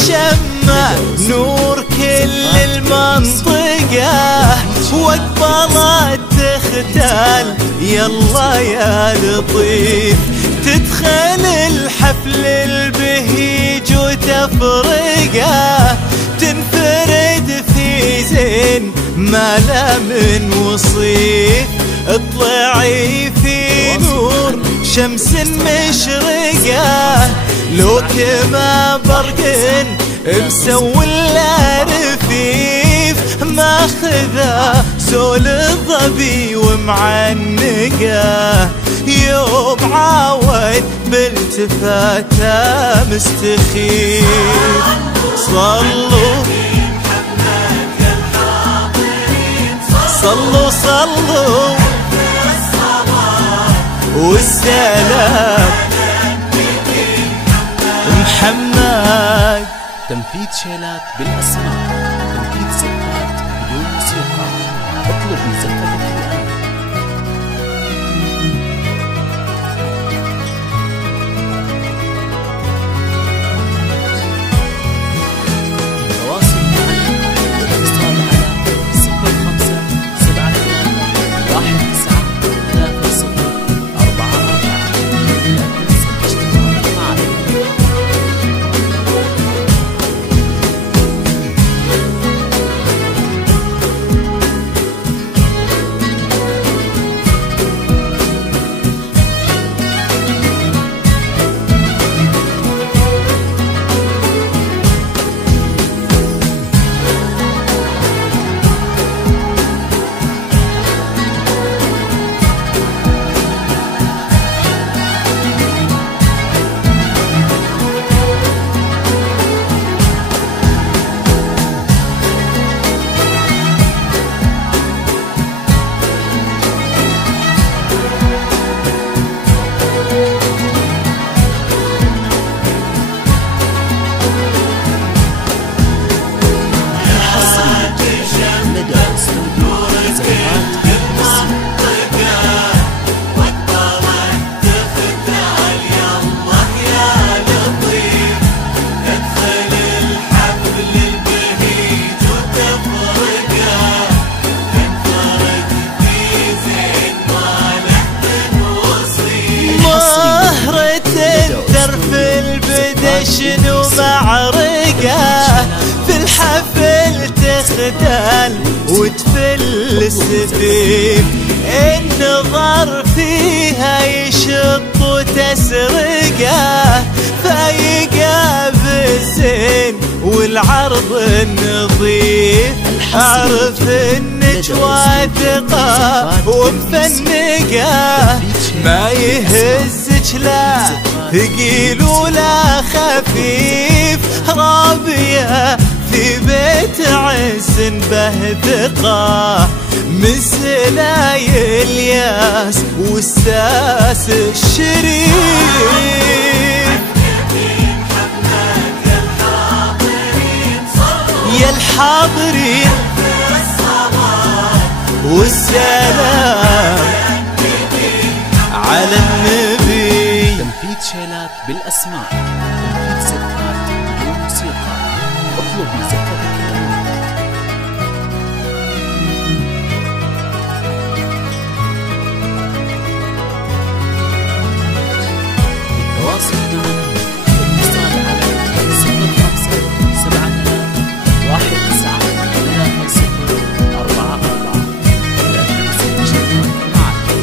الشمع نور كل المنطقة، واقبلت تختال يلا يا لطيف، تدخل الحفل البهيج وتفرقه، تنفرد في زين ما لا من وصيف، اطلعي في نور شمس مشرقه، لو كما برق مسول رفيف، ماخذه سول الظبي ومعنقه، يوم عاود بالتفاته مستخيف. صلوا صلوا صلوا والسلام محمد. تنفيذ شيلات بالأسماء، تنفيذ زفات بدون موسيقى. اطلب من زفتك الآن. التواصل معنا والاتصال على 0573193044. لا تنسى الاشتراك معنا. شنو معرقة في الحفل تخدل وتفل السفيف، النظر فيها يشط وتسرقه، فايقة بالزين والعرض النظيف، اعرف النجوى ثقة ومفنقة، ما يهزك لا ثقيل ولا خفيف، رابية في بيت عز به ثقة، من سلاي الياس والساس الشريف. يا الحاضرين والسلام على النبي. تنفيذ شيلات بالأسماء، تنفيذ زفات بدون موسيقى. اطلب من زفتك الآن. التواصل معنا والاتصال على 0573193044. لا تنسى الاشتراك معنا.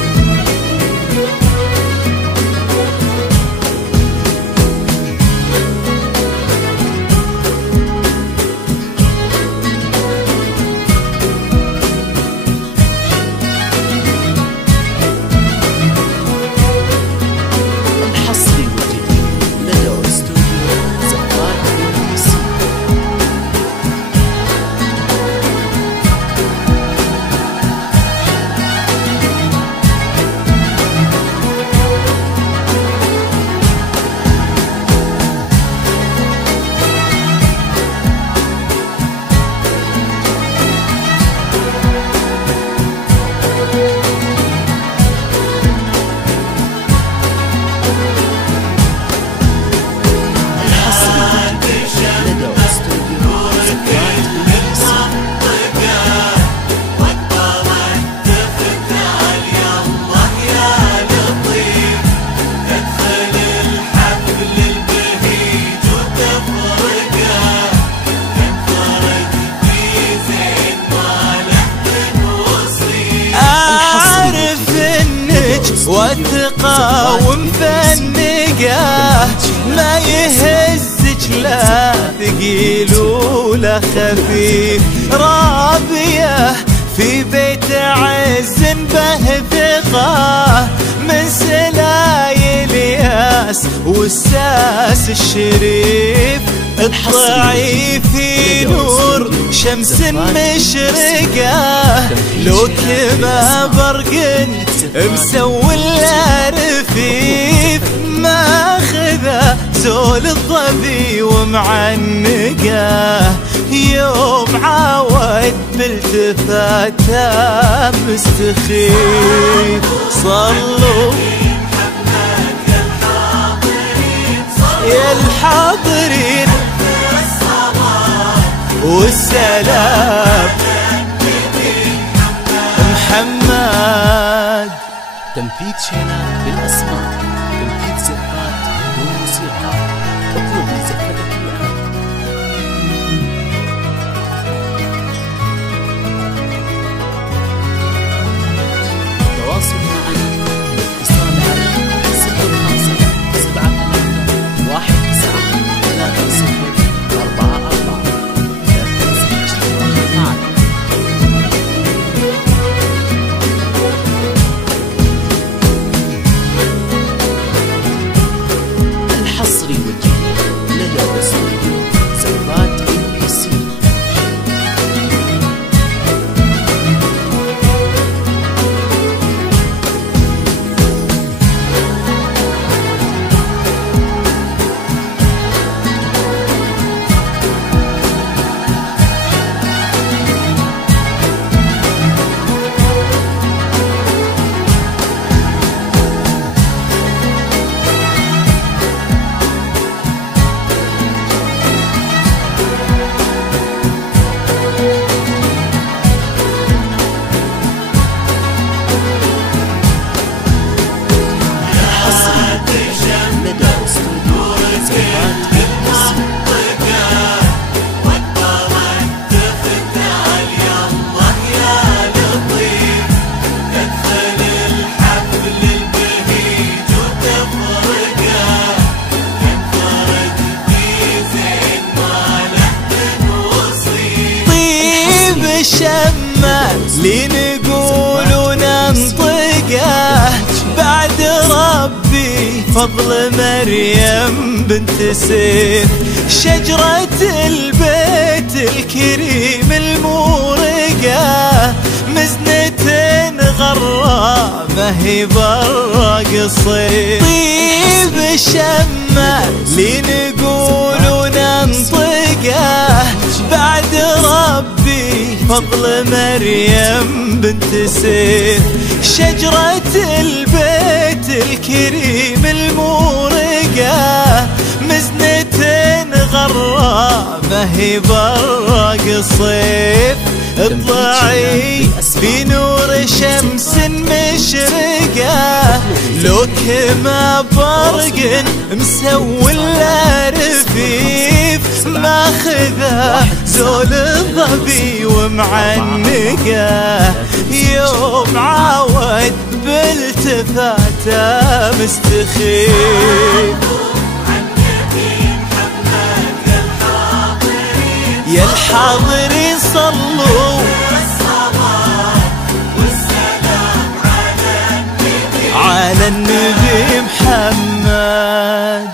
والثقة ومفنقة ما يهزك لا ثقيل ولا خفيف. رابية في بيت عز به ثقة من سلايل ياس والساس الشريف. اطلعي في نور شمس مشرقة لو كما برق مسوي رفيف. ماخذة زول الظبي ومعنقة يوم عاود بالتفاته مستخيف. صلوا يا الحاضرين والسلام محمد. تنفيذ شيلات بالأسماء، تنفيذ زفات بدون موسيقى. اطلب من زفتك الآن. تواصل معنا اتصال على 0573193044. لا تنسى الاشتراك معنا. الحصري والجديد لدى استوديو زفات MPC. الشمة لنقول وننطقه بعد ربي فضل مريم بنت سيف. شجرة البيت الكريم المورقة مزنة غرامة هي برق الصيف. طيب الشمة لنقول وننطقه بعد ربي فضل مريم بنت سيف. شجرة البيت الكريم المورقة مزنة غرامة هي برق الصيف. اطلعي بنور شمس مشرقة لو كما برق مسوي رفيف. ماخذة زول الظبي ومعنقة يوم عاود بالتفاته مستخيف. يا الحاضرين صلوا على النبي محمد.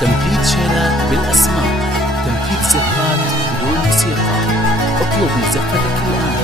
تنفيذ شيلات بالأسماء، تنفيذ زفات بدون موسيقى. اطلب من زفتك الآن.